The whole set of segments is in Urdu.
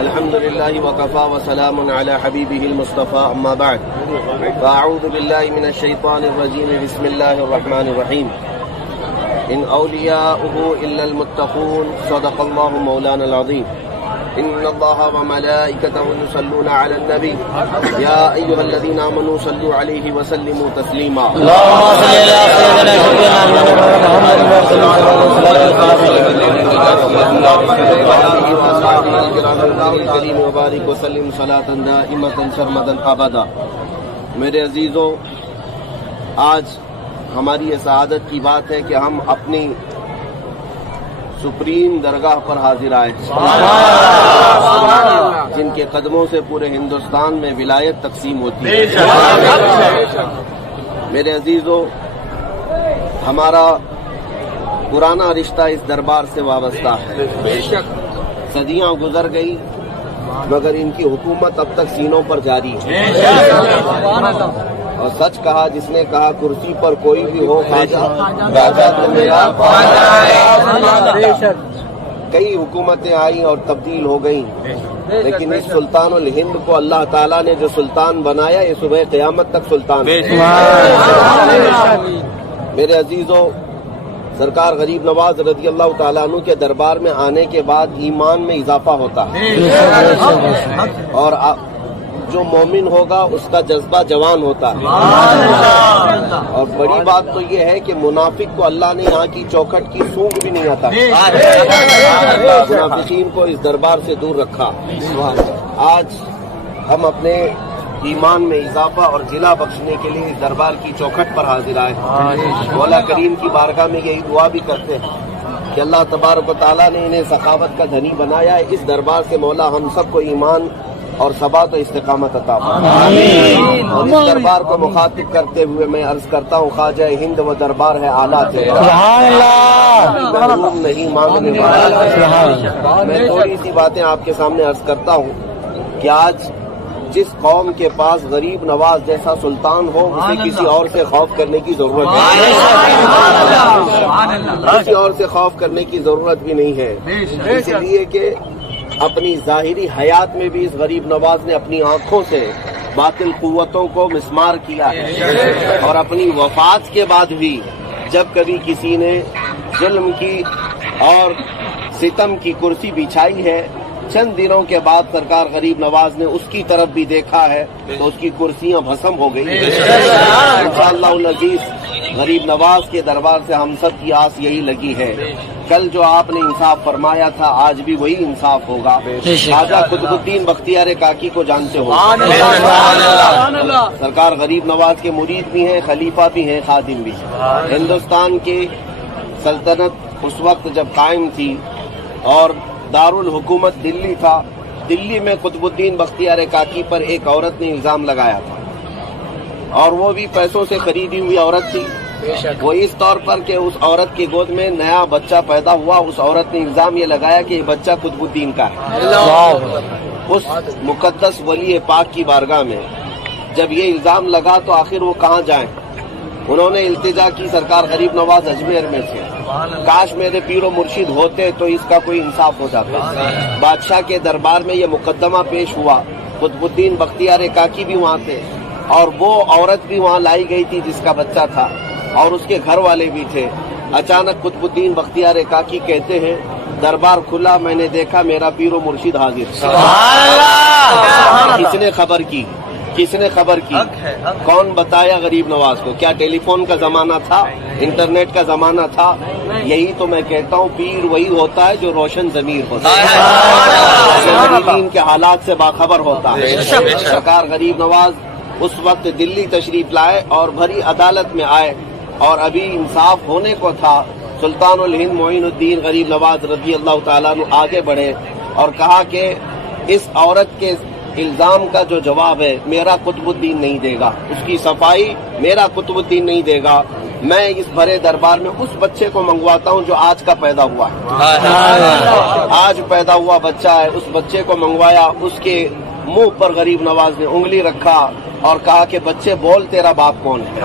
الحمد لله وكفى وسلام على حبيبه المصطفى أما بعد فأعوذ بالله من الشيطان الرجيم بسم الله الرحمن الرحيم إن أولياؤه إلا المتقون صدق الله مولانا العظيم إن الله وملائكته يصلون على النبي يا أيها الذين آمنوا صلوا عليه وسلموا تسليما اللهم صل على سيدنا الكريم وبارك وسلم صلاة دائمة سرمدا أبدا۔ میرے عزیزوں، آج ہماری یہ سعادت کی بات ہے کہ ہم اپنی سپریم درگاہ پر حاضر آئے، جن کے قدموں سے پورے ہندوستان میں ولایت تقسیم ہوتی ہے۔ میرے عزیزوں، ہمارا پرانا رشتہ اس دربار سے وابستہ ہے۔ صدیاں گزر گئی مگر ان کی حکومت اب تک سینوں پر جاری ہے۔ اور سچ کہا جس نے کہا کرسی پر کوئی بھی ہو خواجہ راجہ تو میرا خواجہ ہے۔ کئی حکومتیں آئیں اور تبدیل ہو گئیں، لیکن اس سلطان الہند کو اللہ تعالیٰ نے جو سلطان بنایا یہ صبح قیامت تک سلطان ہے۔ میرے عزیزوں، سرکار غریب نواز رضی اللہ تعالیٰ عنہ کے دربار میں آنے کے بعد ایمان میں اضافہ ہوتا ہے، اور جو مومن ہوگا اس کا جذبہ جوان ہوتا ہے۔ اور بڑی بات تو یہ ہے کہ منافق کو اللہ نے یہاں کی چوکھٹ کی سونگ بھی نہیں آتا، منافقین کو اس دربار سے دور رکھا۔ آج ہم اپنے ایمان میں اضافہ اور جلا بخشنے کے لیے اس دربار کی چوکھٹ پر حاضر آئے۔ مولا کریم کی بارگاہ میں یہی دعا بھی کرتے ہیں کہ اللہ تبارک و تعالیٰ نے انہیں سخاوت کا دھنی بنایا ہے، اس دربار سے مولا ہم سب کو ایمان اور ثبات و استقامت عطا فرمائے۔ اور اس دربار کو مخاطب کرتے ہوئے میں عرض کرتا ہوں، خواجہ ہند و دربار ہے اعلیٰ تیرا، محروم نہیں مانگنے والا۔ میں تھوڑی سی باتیں آپ کے سامنے عرض کرتا ہوں کہ آج جس قوم کے پاس غریب نواز جیسا سلطان ہو اسے کسی اور سے خوف کرنے کی ضرورت نہیں، کسی اور سے خوف کرنے کی ضرورت بھی نہیں ہے، اس لیے کہ اپنی ظاہری حیات میں بھی اس غریب نواز نے اپنی آنکھوں سے باطل قوتوں کو مسمار کیا ہے، اور اپنی وفات کے بعد بھی جب کبھی کسی نے ظلم کی اور ستم کی کرسی بچھائی ہے، چند دنوں کے بعد سرکار غریب نواز نے اس کی طرف بھی دیکھا ہے تو اس کی کرسیاں بھسم ہو گئی۔ انشاءاللہ العزیز غریب نواز کے دربار سے ہم سب کی آس یہی لگی ہے، کل جو آپ نے انصاف فرمایا تھا آج بھی وہی انصاف ہوگا۔ خواجہ قطب الدین بختیار کاکی کو جانتے ہو، سرکار غریب نواز کے مرید بھی ہیں، خلیفہ بھی ہیں، خادم بھی ہیں۔ ہندوستان کی سلطنت اس وقت جب قائم تھی اور دارالحکومت دلی تھا، دلی میں قطب الدین بختیار کاکی پر ایک عورت نے الزام لگایا تھا، اور وہ بھی پیسوں سے خریدی ہوئی عورت تھی۔ وہ اس طور پر کہ اس عورت کی گود میں نیا بچہ پیدا ہوا، اس عورت نے الزام یہ لگایا کہ یہ بچہ قطب الدین کا ہے۔ اس مقدس ولی پاک کی بارگاہ میں جب یہ الزام لگا تو آخر وہ کہاں جائیں؟ انہوں نے التجا کی، سرکار غریب نواز اجمیر میں تھے، کاش میرے پیر و مرشد ہوتے تو اس کا کوئی انصاف ہو جاتا۔ بادشاہ کے دربار میں یہ مقدمہ پیش ہوا، قطب الدین بختیار کاکی بھی وہاں تھے، اور وہ عورت بھی وہاں لائی گئی تھی جس کا بچہ تھا، اور اس کے گھر والے بھی تھے۔ اچانک قطب الدین بختیار کاکی کہتے ہیں دربار کھلا، میں نے دیکھا میرا پیر و مرشد حاضر۔ کس نے خبر کی؟ کس نے خبر کی؟ کون بتایا غریب نواز کو؟ کیا ٹیلی فون کا زمانہ تھا؟ انٹرنیٹ کا زمانہ تھا؟ یہی تو میں کہتا ہوں، پیر وہی ہوتا ہے جو روشن ضمیر ہوتا ہے، ان کے حالات سے باخبر ہوتا ہے۔ سرکار غریب نواز اس وقت دلی تشریف لائے اور بھری عدالت میں آئے، اور ابھی انصاف ہونے کو تھا۔ سلطان الہند معین الدین غریب نواز رضی اللہ تعالیٰ عنہ آگے بڑھے اور کہا کہ اس عورت کے الزام کا جو جواب ہے میرا قطب الدین نہیں دے گا، اس کی صفائی میرا قطب الدین نہیں دے گا، میں اس بھرے دربار میں اس بچے کو منگواتا ہوں جو آج کا پیدا ہوا ہے، آج پیدا ہوا بچہ ہے، اس بچے کو منگوایا۔ اس کے منہ پر غریب نواز نے انگلی رکھا اور کہا کہ بچے بول تیرا باپ کون ہے؟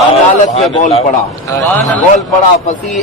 عدالت میں بول پڑا فصیح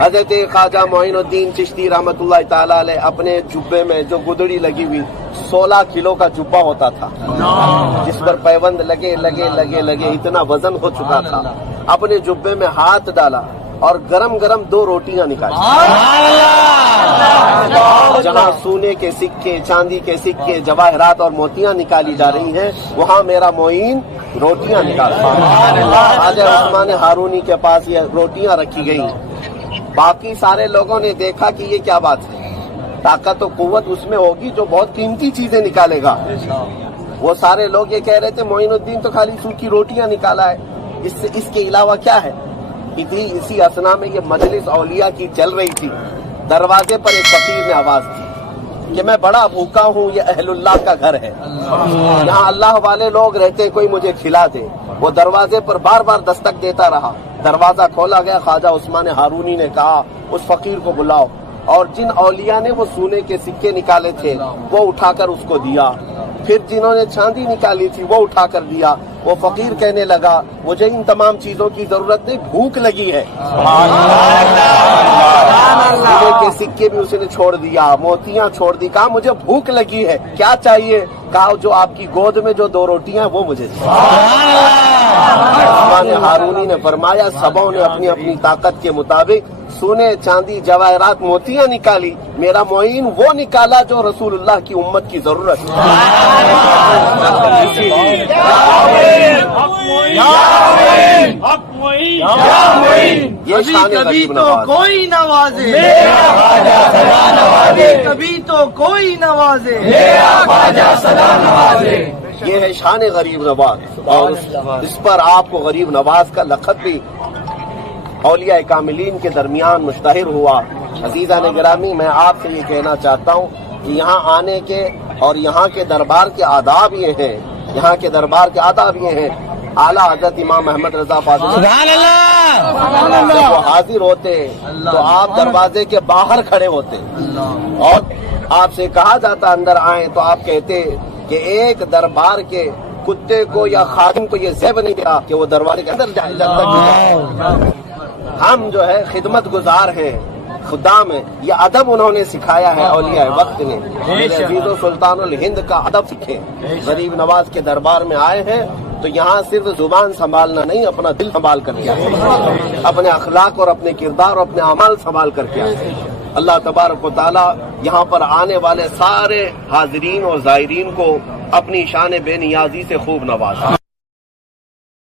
حضرت خواجہ معین الدین چشتی رحمۃ اللہ تعالی علیہ اپنے جبے میں جو گدڑی لگی ہوئی 16 کلو کا جبہ ہوتا تھا، جس پر پیوند لگے لگے لگے لگے اتنا وزن ہو چکا تھا، اپنے جبے میں ہاتھ ڈالا اور گرم گرم 2 روٹیاں نکالی، جہاں سونے کے سکے، چاندی کے سکے، جواہرات اور موتیاں نکالی جا رہی ہیں، وہاں میرا معین روٹیاں نکالتا ہے۔ خواجہ عثمان ہارونی کے پاس یہ روٹیاں رکھی گئی، باقی سارے لوگوں نے دیکھا کہ یہ کیا بات ہے، طاقت و قوت اس میں ہوگی جو بہت قیمتی چیزیں نکالے گا۔ وہ سارے لوگ یہ کہہ رہے تھے معین الدین تو خالی سوکھی روٹیاں نکالا ہے، اس کے علاوہ کیا ہے؟ اسی اثنا میں یہ مجلس اولیاء کی چل رہی تھی، دروازے پر ایک فقیر نے آواز دی کہ میں بڑا بھوکا ہوں، یہ اہل اللہ کا گھر ہے، یہاں اللہ والے لوگ رہتے ہیں، کوئی مجھے کھلا دے۔ وہ دروازے پر بار بار دستک دیتا رہا، دروازہ کھولا گیا، خواجہ عثمان ہارونی نے کہا اس فقیر کو بلاؤ، اور جن اولیاء نے وہ سونے کے سکے نکالے تھے وہ اٹھا کر اس کو دیا، پھر جنہوں نے چاندی نکالی تھی وہ اٹھا کر دیا۔ وہ فقیر کہنے لگا مجھے ان تمام چیزوں کی ضرورت نہیں، بھوک لگی ہے۔ سونے کے سکے بھی اس نے چھوڑ دیا، موتیاں چھوڑ دی، کہا مجھے بھوک لگی ہے، کیا چاہیے؟ کہا جو آپ کی گود میں جو 2 روٹیاں ہیں وہ مجھے دیں۔ عثمان ہارونی نے فرمایا سبوں نے اپنی اپنی طاقت کے مطابق سونے، چاندی، جواہرات، موتیاں نکالی، میرا معین وہ نکالا جو رسول اللہ کی امت کی ضرورت ہے۔ یہ شان غریب نواز، کوئی نوازے، کبھی تو کوئی نوازے، یہ ہے شان غریب نواز، اور اس پر آپ کو غریب نواز کا لقب بھی اولیاء کاملین کے درمیان مشتہر ہوا۔ عزیزان گرامی، میں آپ سے یہ کہنا چاہتا ہوں کہ یہاں آنے کے اور یہاں کے دربار کے آداب یہ ہیں، یہاں کے دربار کے آداب یہ ہیں، اعلیٰ حضرت امام احمد رضا فاضل جب وہ حاضر ہوتے تو آپ دروازے کے باہر کھڑے ہوتے، اور آپ سے کہا جاتا اندر آئیں تو آپ کہتے کہ ایک دربار کے کتے کو یا خادم کو یہ زیب نہیں دیا کہ وہ دروازے کے اندر جائے جب تک۔ ہم جو ہے خدمت گزار ہیں، خدام ہیں، یہ ادب انہوں نے سکھایا ہے اولیاء وقت نے۔ میرے عزیز و سلطان الہند کا ادب سیکھیں، غریب نواز کے دربار میں آئے ہیں تو یہاں صرف زبان سنبھالنا نہیں، اپنا دل سنبھال کر کے آئے، اپنے اخلاق اور اپنے کردار اور اپنے اعمال سنبھال کر کے آئے۔ اللہ تبارک و تعالی یہاں پر آنے والے سارے حاضرین اور زائرین کو اپنی شان بے نیازی سے خوب نوازے۔